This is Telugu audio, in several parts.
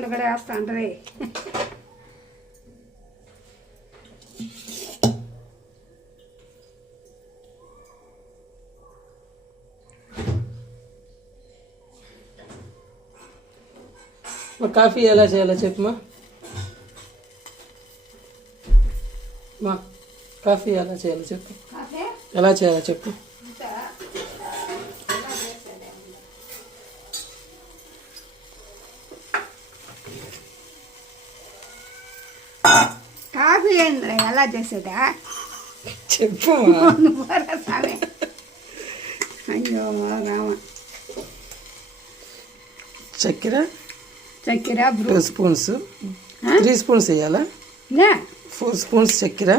చింతపండు కూడా వేస్తా అంటది. కాఫీ ఎలా చేయాలో చెప్పమా. మా కాఫీ ఎలా చేయాలో చెప్పు. ఎలా చేయాలో చెప్పు. కాఫీ ఏంద్రా ఎలా చేసేదా చెప్పు. స్వామి. అయ్యో రామ. చక్కెర 2 స్పూన్స్, 3 స్పూన్స్ వేయాలా? 4 స్పూన్స్ చక్కెర.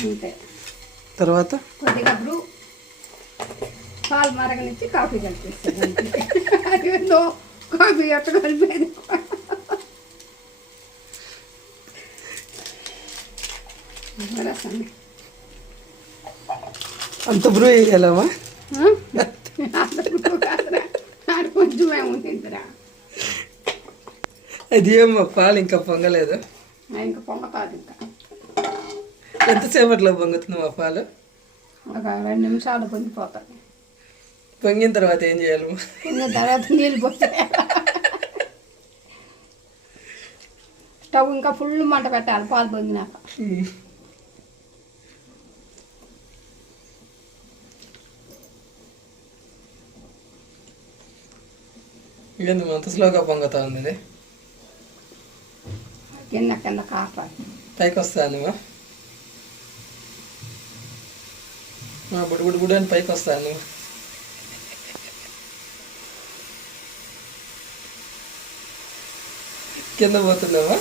అంతే. తర్వాత కొద్దిగా ఇప్పుడు పాలు మరగనిచ్చి కాఫీ కలిపిస్తుంది. అదేందో కాఫీ ఎట్ట కలిపేది. అంత బ్రూ వేయాలమ్మా? కొంచెమే ఉంటుందిరా. అది ఏమో పాలు ఇంకా పొంగలేదు. ఇంకా పొంగతాది. ఇంకా ఎంతసేపట్లో పొంగుతుంది మా పాలు? ఒక 2 నిమిషాలు పొంగిపోతుంది. పొంగిన తర్వాత ఏం చేయాలి? పొంగిన తర్వాత నీళ్ళు పోతే స్టవ్ ఇంకా ఫుల్ మంట పెట్టాలి పాలు పొంగినాక. ఏంది అంత స్లోగా పొంగుతా ఉంది? కింద కాపాలి. పైకి వస్తాను మా బుడి అని పైకి వస్తాను. కింద పోతున్నావా?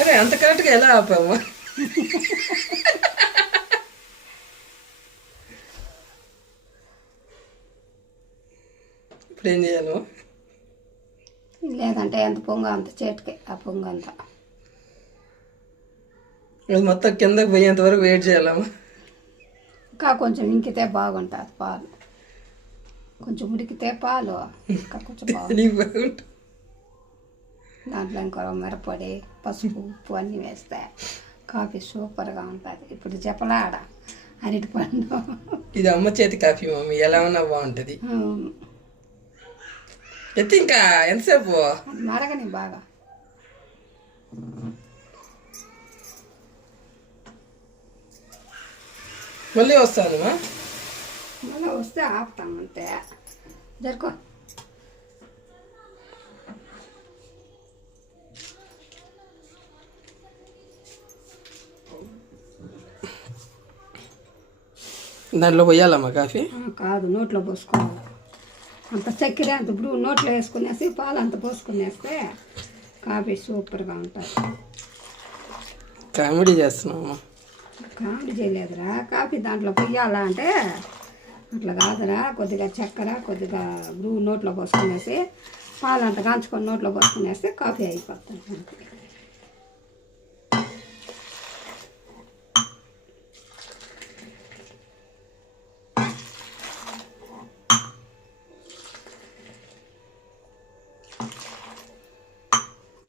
అరే అంత కరెక్ట్గా ఎలా ఆపామా? ఇప్పుడు ఏం చేయాలి? లేదంటే ఎంత పొంగ అంత చేతికి ఆ పొంగ అంతా అది మొత్తం కిందకి పోయేంత వరకు వెయిట్ చేయాలమ్మా. ఇంకా కొంచెం ఇంకితే బాగుంటుంది పాలు. కొంచెం ఉడికితే పాలు ఇంకా కొంచెం బాగుంటుంది. దాంట్లో ఇంకో మిరపొడి, పసుపు, ఉప్పు అన్నీ వేస్తే కాఫీ సూపర్గా ఉంటుంది. ఇప్పుడు చెప్పలాడ అరటిపండు. ఇది అమ్మ చేతి కాఫీ మమ్మీ, ఎలా ఉన్నా బాగుంటుంది. ఎత్తి ఇంకా ఎంతసేపు మరగని బాగా. మళ్ళీ వస్తాను. మళ్ళీ వస్తే ఆపుతాం అంతే. జరుకో. దాంట్లో పోయాలమ్మా కాఫీ? కాదు, నోట్లో పోసుకోవాలి. అంత చక్కెర అంత ఇప్పుడు నోట్లో వేసుకునేసి పాలు అంత పోసుకునేస్తే కాఫీ సూపర్గా ఉంటుంది. కామెడీ చేస్తున్నావు? కామెడీ చేయలేదురా. కాఫీ దాంట్లో పొయ్యాలా అంటే అట్లా కాదురా. కొద్దిగా చక్కెర, కొద్దిగా బ్రూ నోట్లో పోసుకునేసి పాలు అంత కాంచుకొని నోట్లో పోసుకునేస్తే కాఫీ అయిపోతుంది.